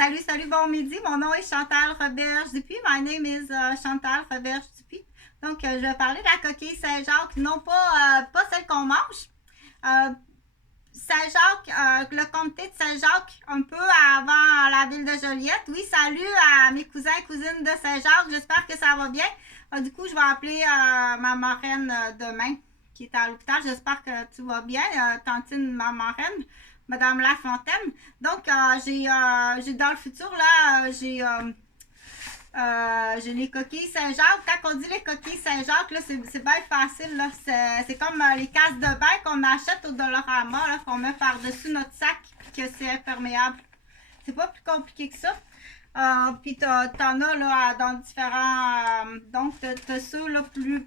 Salut, salut, bon midi. Mon nom est Chantal Roberge-Dupuis. My name is Chantal Roberge-Dupuis. Donc, je vais parler de la coquille Saint-Jacques, non pas celle qu'on mange. Euh, Saint-Jacques, le comté de Saint-Jacques, un peu avant la ville de Joliette. Oui, salut à mes cousins et cousines de Saint-Jacques. J'espère que ça va bien. Du coup, je vais appeler ma marraine demain, qui est à l'hôpital. J'espère que tu vas bien, tantine, ma marraine, Madame Lafontaine. Donc, j'ai dans le futur, là, j'ai les coquilles Saint-Jacques. Quand on dit les coquilles Saint-Jacques, là, c'est bien facile. Là. C'est comme les casses de bain qu'on achète au Dollarama, là, qu'on met par-dessus notre sac, puis que c'est imperméable. C'est pas plus compliqué que ça. Puis t'en as là, dans différents... donc, t'as ceux là, plus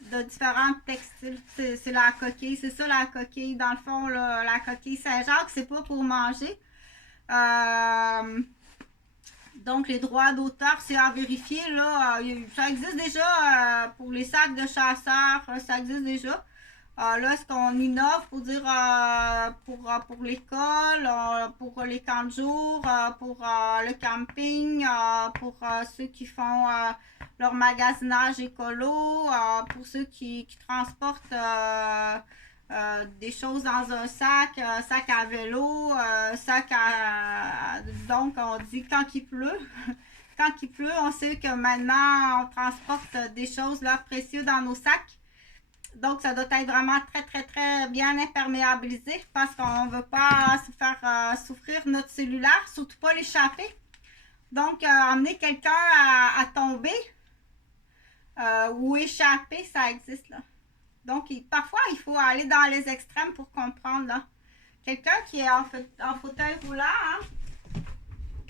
de différents textiles. C'est la coquille. C'est ça, la coquille. Dans le fond, là, la coquille Saint-Jacques, c'est pas pour manger. Donc, les droits d'auteur, c'est à vérifier. Là, ça existe déjà pour les sacs de chasseurs. Ça existe déjà. Là, est-ce qu'on innove pour dire pour l'école, pour les camps de jour, pour le camping, pour ceux qui font leur magasinage écolo, pour ceux qui transportent des choses dans un sac à vélo, sac à... Donc, on dit quand il pleut. Quand il pleut, on sait que maintenant, on transporte des choses là, précieuses dans nos sacs. Donc, ça doit être vraiment très, très, très bien imperméabilisé parce qu'on ne veut pas se faire souffrir notre cellulaire, surtout pas l'échapper. Donc, emmener quelqu'un à tomber ou échapper, ça existe là. Donc, parfois, il faut aller dans les extrêmes pour comprendre là. Quelqu'un qui est en fauteuil roulant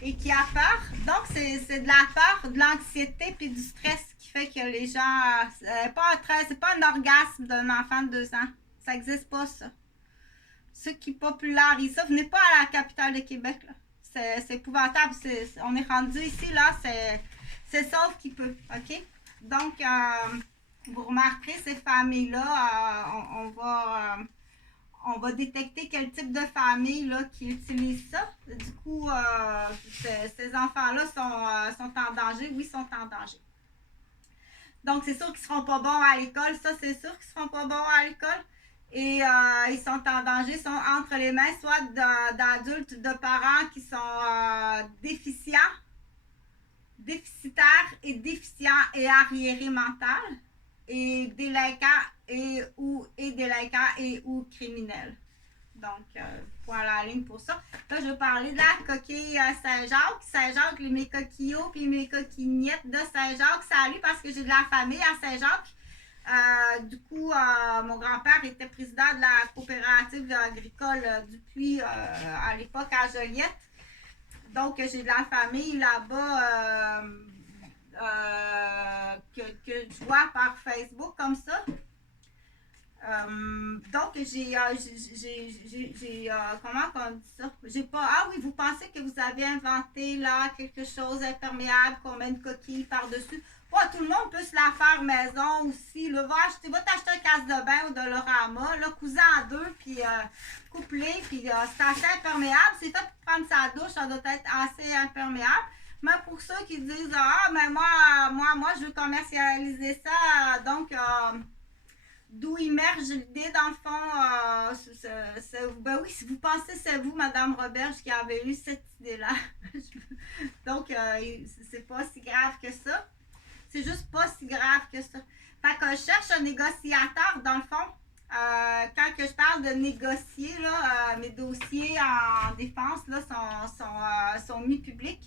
et qui a peur. Donc, c'est de la peur, de l'anxiété puis du stress qui fait que les gens... c'est pas un orgasme d'un enfant de 2 ans. Ça n'existe pas, ça. Ceux qui popularisent ça, venez pas à la capitale de Québec, là. C'est épouvantable. On est rendu ici, là, c'est sauf qui peut, OK? Donc, vous remarquerez, ces familles-là, on va détecter quel type de famille là, qui utilise ça. Du coup, ces enfants-là sont en danger. Oui, sont en danger. Donc, c'est sûr qu'ils ne seront pas bons à l'école. Ça, c'est sûr qu'ils ne seront pas bons à l'école. Et ils sont en danger, sont entre les mains soit d'adultes, de parents qui sont déficitaires et déficients et arriérés mentales, et délinquants délinquants et ou criminels. Donc, point à la ligne pour ça. Là, je vais parler de la coquille Saint-Jacques. Saint-Jacques, mes coquillots puis mes coquignettes de Saint-Jacques. Salut, parce que j'ai de la famille à Saint-Jacques. Du coup, mon grand-père était président de la coopérative agricole du Puy à l'époque à Joliette. Donc, j'ai de la famille là-bas que je vois par Facebook comme ça. Donc, comment on dit ça? J'ai pas. Ah oui, vous pensez que vous avez inventé là quelque chose imperméable qu'on met une coquille par-dessus? Ouais, tout le monde peut se la faire maison aussi. Là, va t'acheter un casse de bain au Dollarama, là, cousé en deux, puis couplé, puis c'est assez imperméable. C'est fait pour prendre sa douche, ça doit être assez imperméable. Mais pour ceux qui disent mais moi, je veux commercialiser ça, donc d'où émerge l'idée, dans le fond, ben oui, si vous pensez, c'est vous, Madame Roberge, qui avez eu cette idée-là. Donc, c'est pas si grave que ça. C'est juste pas si grave que ça. Fait que je cherche un négociateur, dans le fond. Quand que je parle de négocier, là, mes dossiers en défense là, sont mis publics.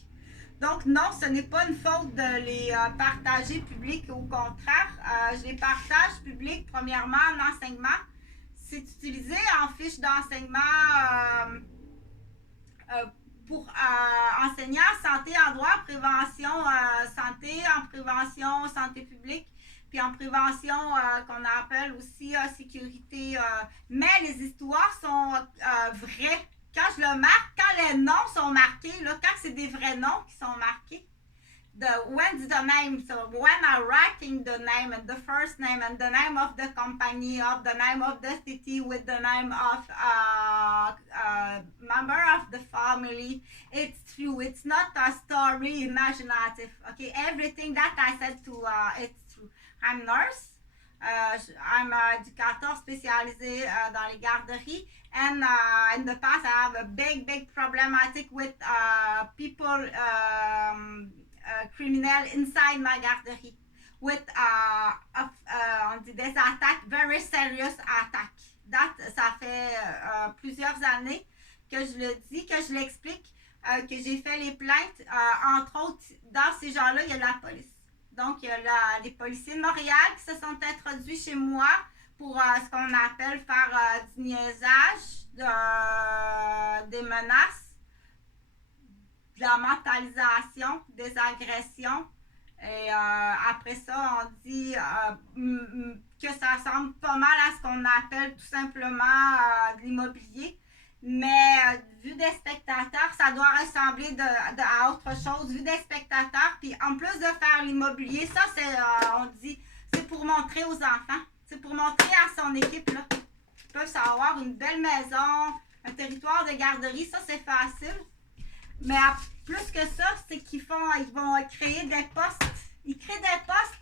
Donc, non, ce n'est pas une faute de les partager public. Au contraire, je les partage public, premièrement, en enseignement. C'est utilisé en fiche d'enseignement pour enseigner en santé, en droit, prévention, santé, en prévention, santé publique, puis en prévention qu'on appelle aussi sécurité. Mais les histoires sont vraies. Quand je le marque, quand les noms sont marqués, là, quand c'est des vrais noms qui sont marqués, when's the name? So when I'm writing the name and the first name and the name of the company, of the name of the city with the name of member of the family, it's true. It's not a story imaginative. Okay, everything that I said to it's true. I'm nurse. I'm éducateur spécialisé dans les garderies. And in the past, I have a big problematic with people, criminal inside my garderie. With on dit des attaques, very serious attaques. Ça fait plusieurs années que je le dis, que je l'explique, que j'ai fait les plaintes. Entre autres, dans ces gens-là, il y a la police. Donc, il y a les policiers de Montréal qui se sont introduits chez moi pour ce qu'on appelle faire du niaisage, des menaces, de la mentalisation, des agressions. Et après ça, on dit que ça ressemble pas mal à ce qu'on appelle tout simplement de l'immobilier. Mais vu des spectateurs, ça doit ressembler à autre chose. Vu des spectateurs, puis en plus de faire l'immobilier, ça c'est, on dit, c'est pour montrer aux enfants. C'est pour montrer à son équipe, là. Ils peuvent avoir une belle maison, un territoire de garderie, ça c'est facile. Mais plus que ça, c'est ils vont créer des postes. Ils créent des postes